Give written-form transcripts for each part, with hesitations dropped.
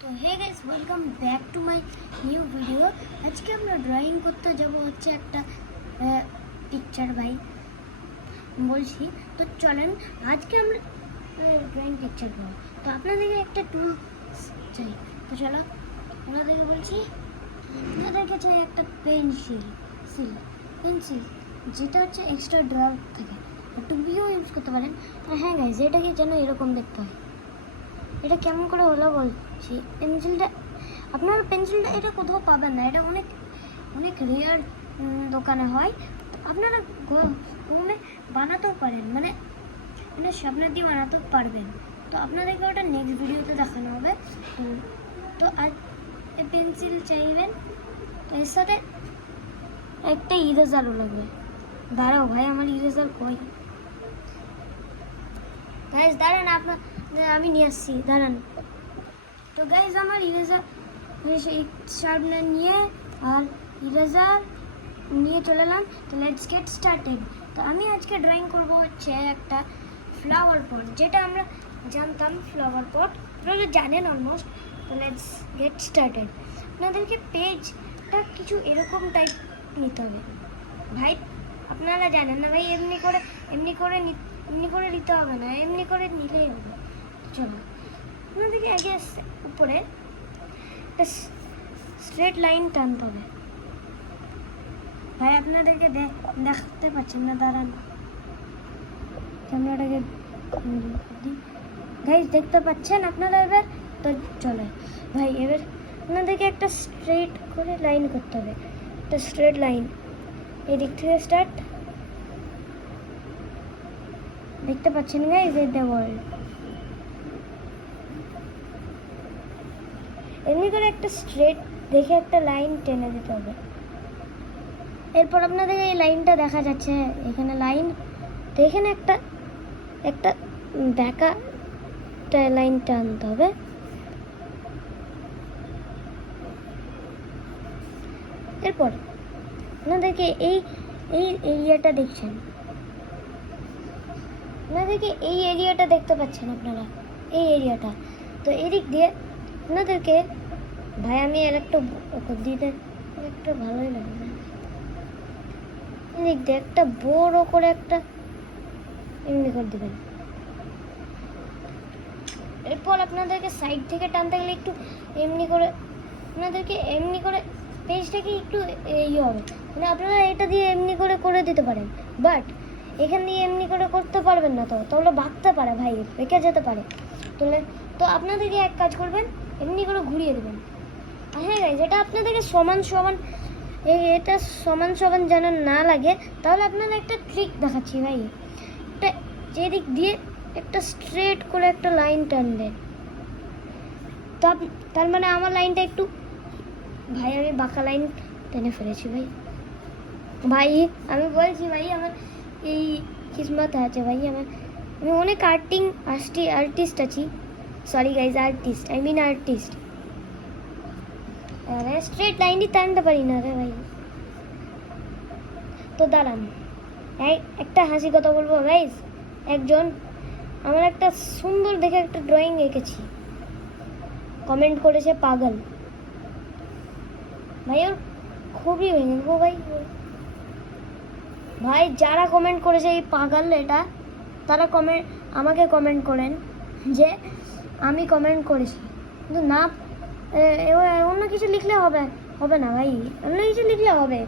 তো hey guys, welcome back to my new video. আজকে আমরা ড্রয়িং করতে যাব হচ্ছে একটা পিকচার ভাই বলছি। তো চলেন আজকে আমরা ড্রয়িং পিকচার করব। তো আপনাদেরকে একটা টুল চাই। তো চলো আপনাদেরকে বলছি, আপনাদেরকে চাই একটা পেন্সিল যেটা হচ্ছে এক্সট্রা ড্রয়ার থাকে, টুপিও ইউজ করতে পারেন। আর হ্যাঁ গাইস, এটাকে যেন এরকম দেখতে হয়। এটা কেমন করে হলো বলছি। পেন্সিলটা এটা কোথাও পাবেন না, এটা অনেক অনেক রেয়ার দোকানে হয়। আপনারা ওখানে বানাতেও পারেন, মানে সামনের দিয়ে বানাতেও পারবেন। তো আপনাদেরকে ওটা নেক্সট ভিডিওতে দেখানো হবে। তো আর পেন্সিল চাইবেন, এর সাথে একটা ইরেজারও লাগবে। দাঁড়াও ভাই, আমার ইরেজার কই? গাইস দাঁড়ান, আমি নিয়ে আসছি, দাঁড়ান। তো গাইজ আমার ইরেজার শার্পনার নিয়ে আর ইরেজার নিয়ে চলে এলাম। তো লেটস গেট স্টার্টেড। তো আমি আজকে ড্রয়িং করব হচ্ছে একটা ফ্লাওয়ার পট, যেটা আমরা জানতাম ফ্লাওয়ার পট, আপনারা জানেন অলমোস্ট। তো লেটস গেট স্টার্টেড। আপনাদেরকে পেজটা কিছু এরকম টাইপ নিতে হবে ভাই। আপনারা জানেন না ভাই, এমনি করে নিতে হবে না, এমনি করে নিলেই হবে। চলো আপনাদেরকে আগে উপরে একটা স্ট্রেট লাইন টানতে হবে ভাই। আপনাদেরকে দেখতে পাচ্ছেন না, দাঁড়ান ক্যামেরাটাকে গাইজ দেখতে পাচ্ছেন আপনারা এবার? তো চলে ভাই, এবার আপনাদেরকে একটা স্ট্রেট করে লাইন করতে হবে, একটা স্ট্রেট লাইন এদিক থেকে স্টার্ট। দেখতে পাচ্ছেন গাইজ, এই দেওয়াল এমনি করে একটা স্ট্রেট দেখে একটা লাইন টেনে দিতে হবে। এরপর আপনাদের এই লাইনটা দেখা যাচ্ছে, এখানে লাইন, তো এখানে একটা ব্যাকা লাইন টানতে হবে। এরপর আপনাদেরকে এই এরিয়াটা দেখছেন, আপনাদেরকে এই এরিয়াটা দেখতে পাচ্ছেন আপনারা, এই এরিয়াটা। তো এদিক দিয়ে আপনাদেরকে ভাই, আমি আর একটা দিতে একটা ভালোই লাগে না, এদিক দিয়ে একটা বড় করে একটা এমনি করে দেবেন। এরপর আপনাদেরকে সাইড থেকে টানতে গেলে একটু এমনি করে, আপনাদেরকে এমনি করে পেজটাকে একটু ইয়ে হবে, মানে আপনারা এটা দিয়ে এমনি করে দিতে পারেন, বাট এখান দিয়ে এমনি করে করতে পারবেন না। তো তাহলে ভাগতে পারে ভাই, বেঁকে যেতে পারে। তো আপনাদেরকে এক কাজ করবেন, এমনি করে ঘুরিয়ে দেবেন। আর হ্যাঁ গাইজ, এটা আপনাদেরকে এটা সমান যেন না লাগে, তাহলে আপনারা একটা ট্রিক দেখাচ্ছি ভাই। এটা যেদিক দিয়ে একটা স্ট্রেট করে একটা লাইন টানবেন। তো তার মানে আমার লাইনটা একটু ভাই, আমি বাঁকা লাইন টেনে ফেলেছি ভাই। আমি বলছি ভাই, আমার এই কিসমত আছে ভাই, আমি অনেক আর্টিস্ট আছি। Sorry guys, artist. স্ট্রেট লাইনই টানতে পারি না রে ভাই। তো দাঁড়ান, একটা হাসি কথা বলবো গাইজ। আমার একটা সুন্দর দেখে একটা ড্রয়িং এঁকেছি, কমেন্ট করেছে পাগল ভাই। ওর খুবই ভেঙে দেবো ভাই। যারা কমেন্ট করেছে এই পাগল এটা, তারা আমাকে কমেন্ট করেন যে আমি কমেন্ট করেছি, কিন্তু না অন্য কিছু লিখলে হবে না ভাই, অন্য কিছু লিখলে হবে।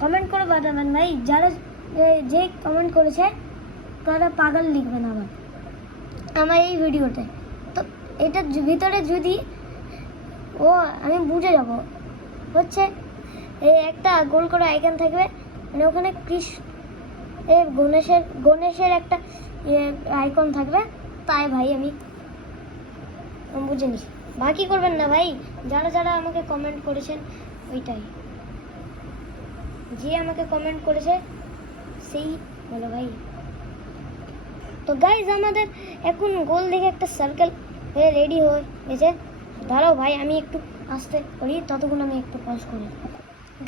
কমেন্ট করে পাঠাবেন ভাই, যারা যে কমেন্ট করেছে তারা পাগল লিখবেন আবার আমার এই ভিডিওতে। তো এটার ভিতরে যদি আমি বুঝে যাব হচ্ছে, এই একটা গোল করে আইকন থাকবে, মানে ওখানে গণেশের একটা আইকন থাকবে, তাই ভাই আমি বুঝে নিছি। বাকি করবেন না ভাই, যারা আমাকে কমেন্ট করেছেন ওইটাই, যে আমাকে কমেন্ট করেছে সেই বলো ভাই। তো গাইজ, আমাদের এখন গোল দেখে একটা সার্কেল হয়ে রেডি হয়ে গেছে। দাঁড়াও ভাই, আমি একটু আস্তে করি, ততক্ষণ আমি একটু পজ করি।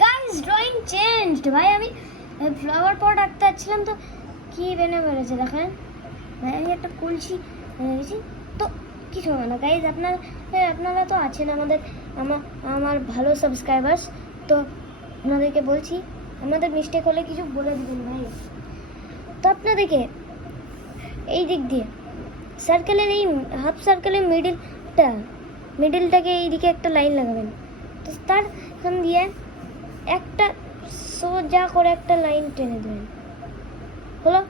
গাইজ ড্রয়িং চেঞ্জড ভাই। আমি ফ্লাওয়ার পট আঁকতে যাচ্ছিলাম, তো কি বেনে বেড়েছে দেখেন ভাই। আমি একটা কলসি গেছি। তো কিছু হবে না গাইজ। আপনারা তো আছেন আমার ভালো সাবস্ক্রাইবার্স, তো আপনাদেরকে বলছি আমাদের মিস্টেক হলে কিছু বলে দিবেন ভাই। তো আপনাদেরকে এই দিক দিয়ে সার্কেলের এই হাফ সার্কেলের মিডিলটাকে এইদিকে একটা লাইন লাগাবেন। তো তার এখান দিয়ে একটা সোজা করে একটা লাইন টেনে দেবেন, হলো।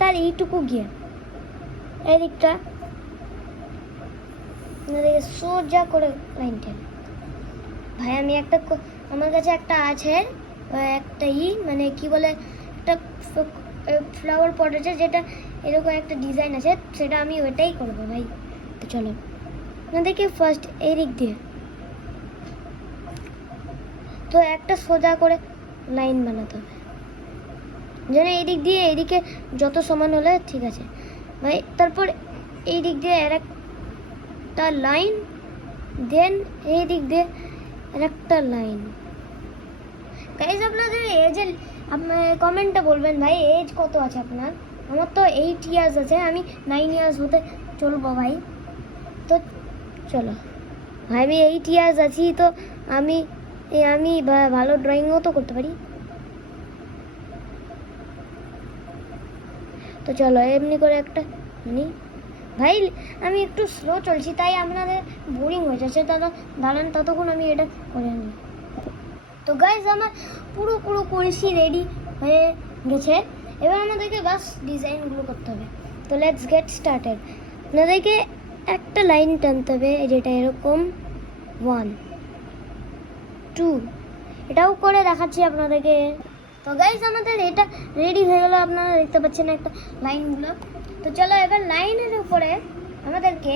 তার এইটুকু গিয়ে এদিকটা সোজা করে লাইন টেনে। ভাই আমি আমার কাছে একটা আছে একটা মানে কি বলে একটা ফ্লাওয়ার পট আছে, যেটা এরকম একটা ডিজাইন আছে, সেটা আমি ওইটাই করবো ভাই। তো চলো আপনাদেরকে ফার্স্ট এই দিক দিয়ে তো একটা সোজা করে লাইন বানাতে হবে, যেন এই দিক দিয়ে এইদিকে যত সমান হলে ঠিক আছে ভাই। তারপর এই দিক দিয়ে একটা লাইন, দেন এই দিক দিয়ে একটা লাইন। গাইজ আপনাদের এজের কমেন্টে বলবেন ভাই এজ কত আছে আপনার। আমার তো 8 ইয়ার্স আছে, আমি 9 ইয়ার্স হতে চলবো ভাই। তো চলো ভাই, আমি 8 ইয়ার্স আছি, তো আমি ভালো ড্রয়িংও তো করতে পারি। তো চলো এমনি করে একটা ভাই আমি একটু স্লো চলছি, তাই আপনাদের বোরিং হয়ে যাচ্ছে। দাঁড়ান ততক্ষণ আমি এটা করে আনি। তো গাইজ আমার পুরো কলসি রেডি হয়ে গেছে, এবার আমাদেরকে বাস ডিজাইনগুলো করতে হবে। তো লেটস গেট স্টার্টেড। আপনাদেরকে একটা লাইন টানতে হবে, যেটা এরকম 1 2, এটাও করে দেখাচ্ছি আপনাদেরকে। তো গাইজ আমাদের এটা রেডি হয়ে গেল, আপনারা দেখতে পাচ্ছেন একটা লাইনগুলো। তো চলো এবার লাইনের উপরে আমাদেরকে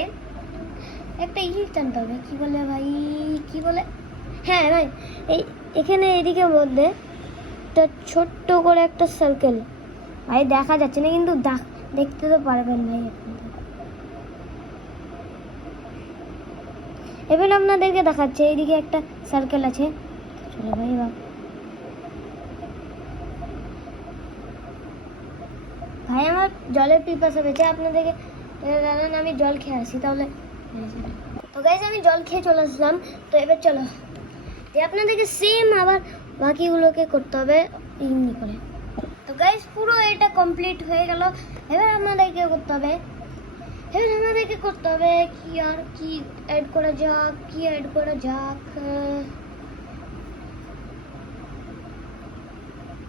একটা টানতে হবে, কি বলে ভাই, কি বলে, হ্যাঁ ভাই এখানে এদিকে মধ্যে একটা ছোট্ট করে একটা সার্কেল, ভাই দেখা যাচ্ছে না কিন্তু দেখতে তো পারবেন ভাই। এবার আপনাদেরকে দেখাচ্ছে এইদিকে একটা সার্কেল আছে। চলো ভাই ভাই আমার জলের পিপাসা পেয়েছে, আপনাদেরকে জানান আমি জল খেয়ে আসি তাহলে। তো গাইজ আমি জল খেয়ে চলে আসলাম। তো এবার চলো আপনাদেরকে সেম আবার বাকিগুলোকে করতে হবে এমনি করে। তো গাইজ পুরো এটা কমপ্লিট হয়ে গেল। এবার আমাদেরকে করতে হবে কি অ্যাড করা যাক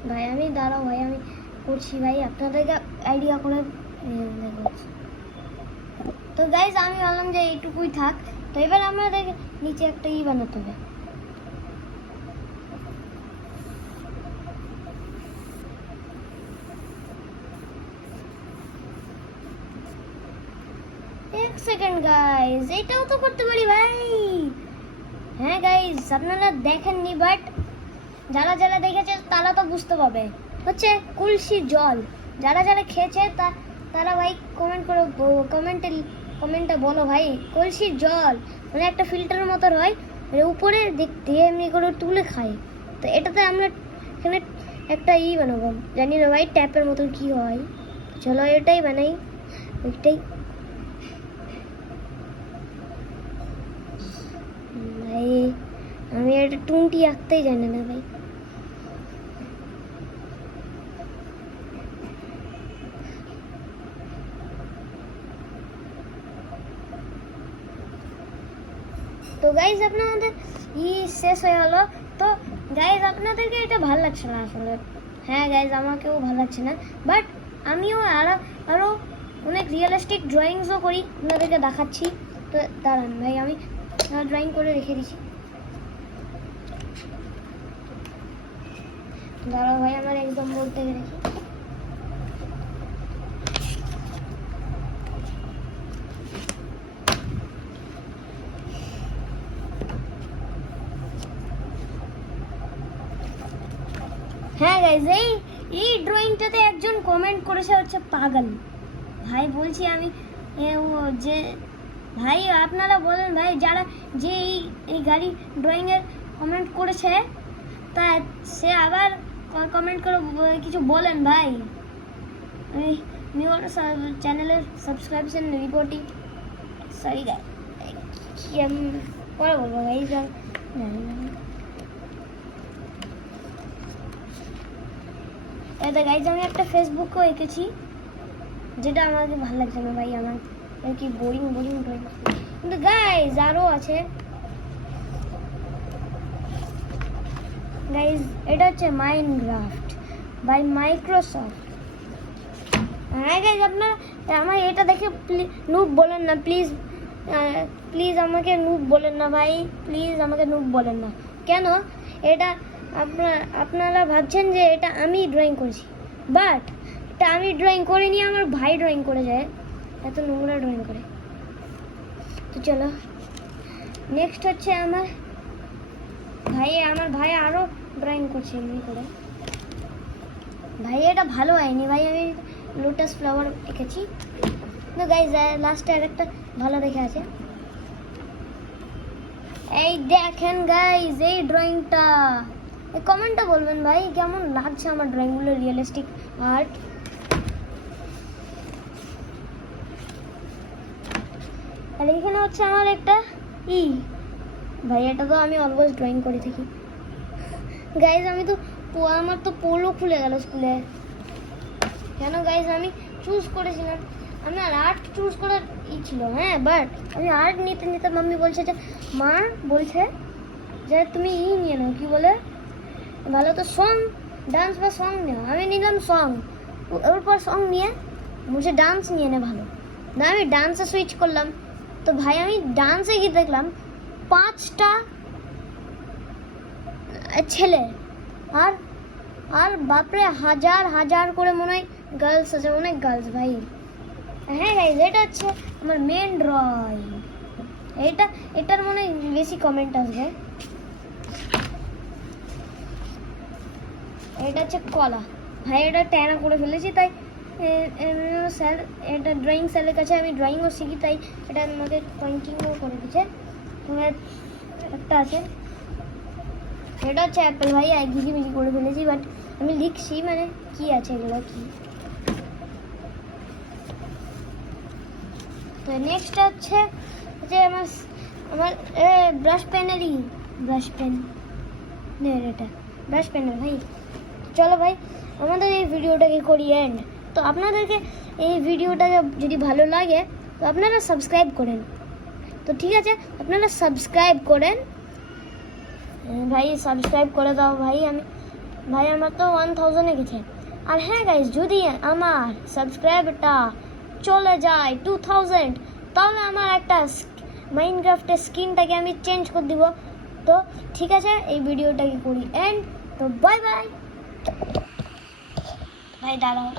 ভাই। আমি দাঁড়াও ভাই, আমি করছি ভাই, আপনাদেরকে আইডিয়া করে দেখাচ্ছি। তো গাইজ আমি ভাবলাম যে এইটুকুই থাক। তো এবার আমাদেরকে নিচে একটা বানাতে হবে। এক সেকেন্ড গাইজ, এটাও তো করতে পারি ভাই। হ্যাঁ গাইজ আপনারা দেখেননি, বাট যারা দেখেছে তারা তো বুঝতে পারবে। হচ্ছে কলসি জল, যারা খেয়েছে তারা ভাই কমেন্টে বলো ভাই। কলসির জল মানে একটা ফিল্টারের মতো হয়, উপরে দিক দিয়ে এমনি করে তুলে খাই। তো এটাতে আমরা এখানে একটা বানাবো, জানি না ভাই ট্যাপের মতন কি হয়। চলো এটাই বানাই, ওইটাই ভাই। আমি একটা টুনটি আঁকতেই জানি না ভাই। তো গাইজ আপনাদের শেষ হয়ে গেল। তো গাইজ আপনাদেরকে এটা ভালো লাগছে না আসলে। হ্যাঁ গাইজ আমাকেও ভালো লাগছে না, বাট আমিও আরও অনেক রিয়েলিস্টিক ড্রয়িংসও করি, আপনাদেরকে দেখাচ্ছি। তো দাঁড়ান ভাই আমি ড্রয়িং করে রেখে দিচ্ছি। দাঁড়াও ভাই আমার একদম বলতে রেখি। হ্যাঁ গাইজ এই ড্রয়িংটাতে একজন কমেন্ট করেছে হচ্ছে পাগল ভাই। বলছি আমি যে ভাই আপনারা বলেন ভাই, যারা যে এই গাড়ি ড্রয়িংয়ের কমেন্ট করেছে তা সে আবার কমেন্ট করে কিছু বলেন ভাই। আমি ওর চ্যানেলের সাবস্ক্রিপশন রিপোর্টই সরি কি আমি পরে বলবো গাইজ। এটা গাইজ আমি একটা ফেসবুকও এঁকেছি, যেটা আমাকে ভালো লাগছে না ভাই, আমার আর কি বোরিং ড্রয়িং। কিন্তু গাইজ আরও আছে গাইজ, এটা হচ্ছে মাইনক্রাফট বাই মাইক্রোসফট। হ্যাঁ গাইজ, আপনারা আমার এটা দেখে নুব বলেন না প্লিজ, প্লিজ আমাকে নুব বলেন না ভাই, প্লিজ আমাকে নুব বলেন না। কেন? এটা আপনারা ভাবছেন যে এটা আমি ড্রয়িং করেছি, বাট এটা আমি ড্রয়িং করিনি, আমার ভাই ড্রয়িং করে যায়, এত নোংরা ড্রয়িং করে। তো চলো নেক্সট হচ্ছে আমার ভাই আরও ড্রয়িং করছে এমনি করে। ভাই এটা ভালো হয়নি ভাই, আমি লোটাস ফ্লাওয়ার এঁকেছি। তো গাইজ লাস্টে আর একটা ভালো দেখে আছে, এই দেখেন গাইজ এই ড্রয়িংটা, কমেন্টটা বলবেন ভাই কেমন লাগছে আমার ড্রয়িংগুলো, রিয়েলিস্টিক আর্ট। আর এখানে হচ্ছে আমার একটা ভাই, এটা তো আমি অলওয়েজ ড্রয়িং করে থাকি গাইজ। আমার তো পোলো খুলে গেল স্কুলে, কেন গাইজ? আমি চুজ করেছিলাম, আমার আর্ট চুজ করার ছিল, হ্যাঁ, বাট আমি আর্ট নিতে মাম্মি বলছে যে তুমি নিয়ে নাও, কি বলে ভালো তো সং ডান্স বা সং নেও। আমি নিলাম সং, ওর পর সং নিয়ে বলছে ডান্স নিয়ে নে ভালো না, আমি ডান্সে সুইচ করলাম। তো ভাই আমি ডান্সে গিয়ে দেখলাম 5টা ছেলে, আর বাপরে হাজার করে মনে হয় গার্লস আছে, অনেক গার্লস ভাই। হ্যাঁ গাইজ, এটা হচ্ছে আমার মেন ড্রয়িং, এটার মনে হয় বেশি কমেন্ট আসবে। এটা হচ্ছে কলা ভাই, এটা ট্যানা করে ফেলেছি, তাই স্যার এটা ড্রয়িং স্যারের কাছে আমি ড্রয়িংও শিখি, তাই এটা আমাকে পেন্টিংও করে দিচ্ছে। একটা আছে, এটা হচ্ছে অ্যাপেল ভাই, ঘিজিমিজি করে ফেলেছি, বাট আমি লিখছি মানে কি আছে এগুলো কি। তো নেক্সট হচ্ছে যে আমার ব্রাশ পেন ভাই। চলো ভাই আমাদের এই ভিডিওটাকে করি এন্ড। তো আপনাদেরকে এই ভিডিওটা যদি ভালো লাগে তো আপনারা সাবস্ক্রাইব করেন। তো ঠিক আছে, আপনারা সাবস্ক্রাইব করেন ভাই, সাবস্ক্রাইব করে দাও ভাই। আমার তো 1000 গেছে। আর হ্যাঁ গাইজ, যদি আমার সাবস্ক্রাইবটা চলে যায় 2000, তাহলে আমার একটা মাইনক্রাফটের স্কিনটাকে আমি চেঞ্জ করে দিব। তো ঠিক আছে, এই ভিডিওটাকে করি এন্ড। তো বাই ভাই দাঁড়াও।